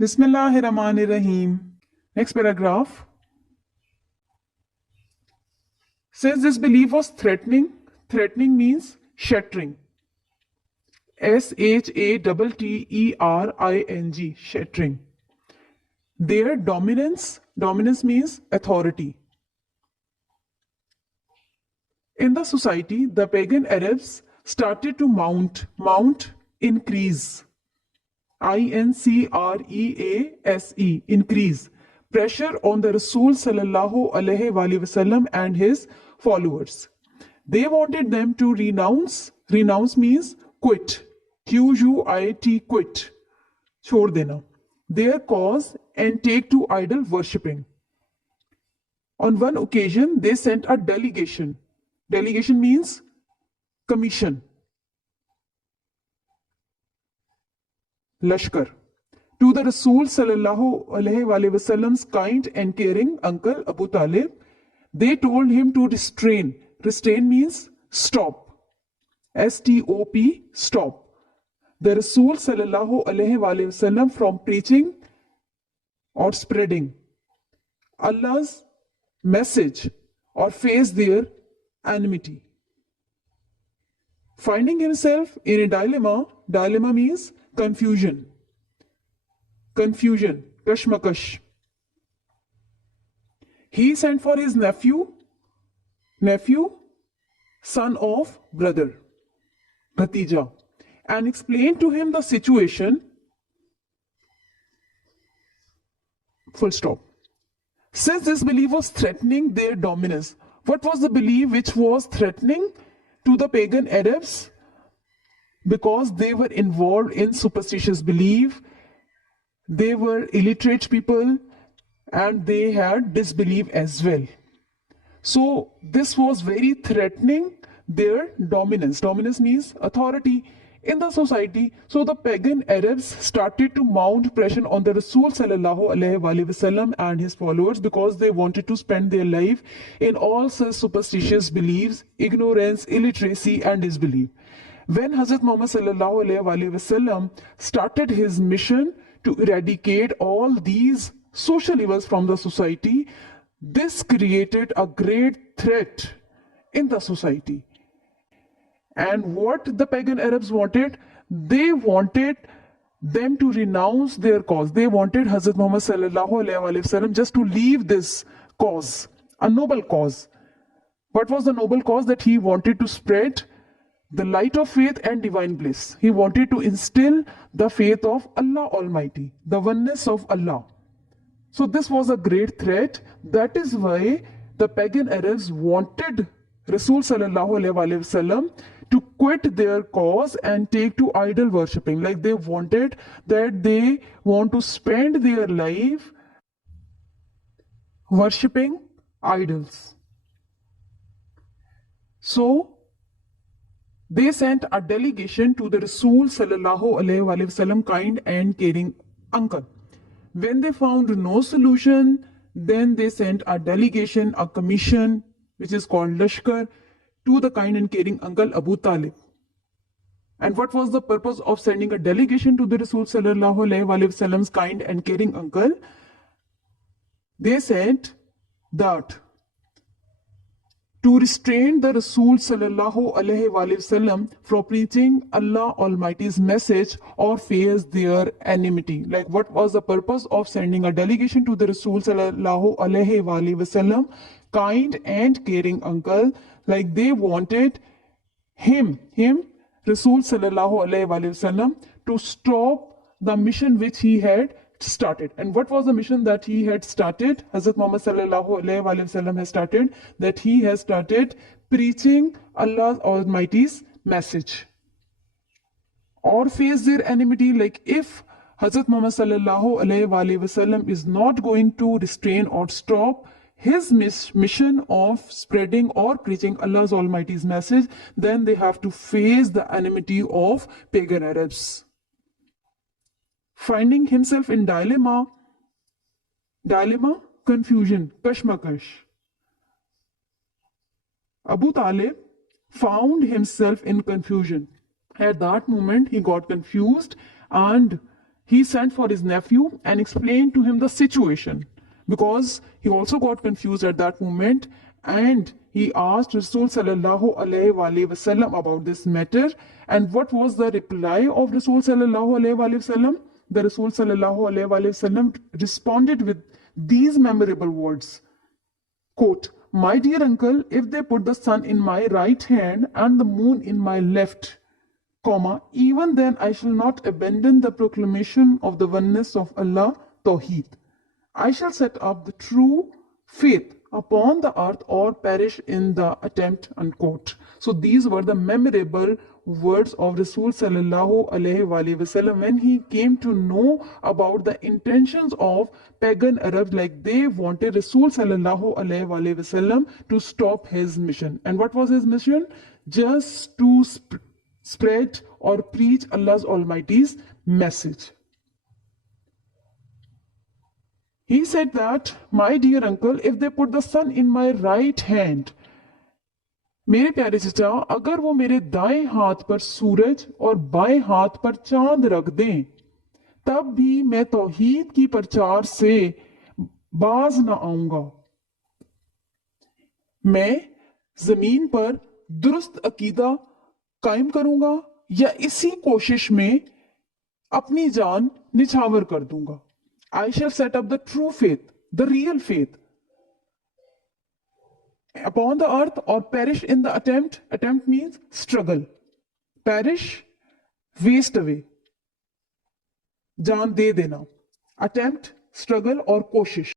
Bismillahirrahmanirrahim. Next paragraph. Says this belief was threatening. Threatening means shattering. SHATTERING. Shattering. Their dominance. Dominance means authority. In the society, the pagan Arabs started to mount, increase. INCREASE, increase pressure on the Rasool sallallahu alaihi wasallam and his followers. They wanted them to renounce means quit, QUIT, quit, छोड़ देना, their cause and take to idol worshipping. On one occasion, they sent a delegation. Delegation means commission. Lashkar. To the Rasool sallallahu alaihi wasallam's kind and caring uncle Abu Talib, they told him to restrain. Restrain means stop. STOP, stop. The Rasool sallallahu alaihi wasallam from preaching or spreading Allah's message or face their enmity. Finding himself in a dilemma, dilemma means confusion, kashmakash. He sent for his nephew, son of brother, bhatija, and explained to him the situation. Full stop. Since this belief was threatening their dominance, what was the belief which was threatening to the pagan Arabs? Because they were involved in superstitious belief, they were illiterate people, and they had disbelief as well. So this was very threatening their dominance. Dominance means authority in the society. So the pagan Arabs started to mount pressure on the Rasool sallallahu alaihi wasallam and his followers because they wanted to spend their life in all such superstitious beliefs, ignorance, illiteracy, and disbelief. When Hazrat Muhammad sallallahu alaihi wasallam started his mission to eradicate all these social evils from the society, this created a great threat in the society. And what the pagan Arabs wanted? They wanted them to renounce their cause. They wanted Hazrat Muhammad sallallahu alaihi wasallam just to leave this cause, a noble cause. What was the noble cause? That he wanted to spread the light of faith and divine bliss. He wanted to instill the faith of Allah Almighty, the oneness of Allah. So this was a great threat. That is why the pagan Arabs wanted Rasool sallallahu alaihi wasallam to quit their cause and take to idol worshipping. Like they wanted that they want to spend their life worshipping idols. So they sent a delegation to the Rasool sallallahu alaihi wasallam kind and caring uncle. When they found no solution, then they sent a delegation, a commission, which is called Lashkar, to the kind and caring uncle Abu Talib. And what was the purpose of sending a delegation to the Rasool sallallahu alaihi wasallam's kind and caring uncle? They said that to restrain the Rasool sallallahu alaihi wasallam from preaching Allah Almighty's message or face their enmity. Like what was the purpose of sending a delegation to the Rasool sallallahu alaihi wasallam, kind and caring uncle? Like they wanted him, Rasool sallallahu alaihi wasallam, to stop the mission which he had started. And what was the mission that he had started? Hazrat Muhammad sallallahu alaihi wasallam has started, that he has started preaching Allah Almighty's message or face their enmity. Like if Hazrat Muhammad sallallahu alaihi wasallam is not going to restrain or stop his mission of spreading or preaching Allah's Almighty's message, then they have to face the enmity of pagan Arabs. Finding himself in dilemma, confusion, kashmakash. Abu Talib found himself in confusion. At that moment, he got confused and he sent for his nephew and explained to him the situation, because he also got confused at that moment, and he asked Rasool sallallahu alaihi wasallam about this matter. And what was the reply of Rasool sallallahu alaihi wasallam? The Rasool sallallahu alaihi wasallam responded with these memorable words, quote, "My dear uncle, if they put the sun in my right hand and the moon in my left, comma, even then I shall not abandon the proclamation of the oneness of Allah, Tawheed. I shall set up the true faith upon the earth or perish in the attempt," unquote. So these were the memorable words of Rasool sallallahu alaihi wasallam when he came to know about the intentions of pagan Arabs, like they wanted Rasool sallallahu alaihi wasallam to stop his mission. And what was his mission? Just to spread or preach Allah's Almighty's message. He said that, "My dear uncle, if they put the sun in my right hand," मेरे प्यारे चचा, अगर वो मेरे दाएं हाथ पर सूरज और बाएं हाथ पर चांद रख दें, तब भी मैं तौहीद की प्रचार से बाज ना आऊंगा। मैं जमीन पर दुरुस्त अकीदा कायम करूंगा या इसी कोशिश में अपनी जान निछावर कर दूंगा। I shall set up the true faith, the real faith, upon the earth or perish in the attempt. Attempt means struggle. Perish, waste away. जान दे देना. Attempt, struggle और कोशिश.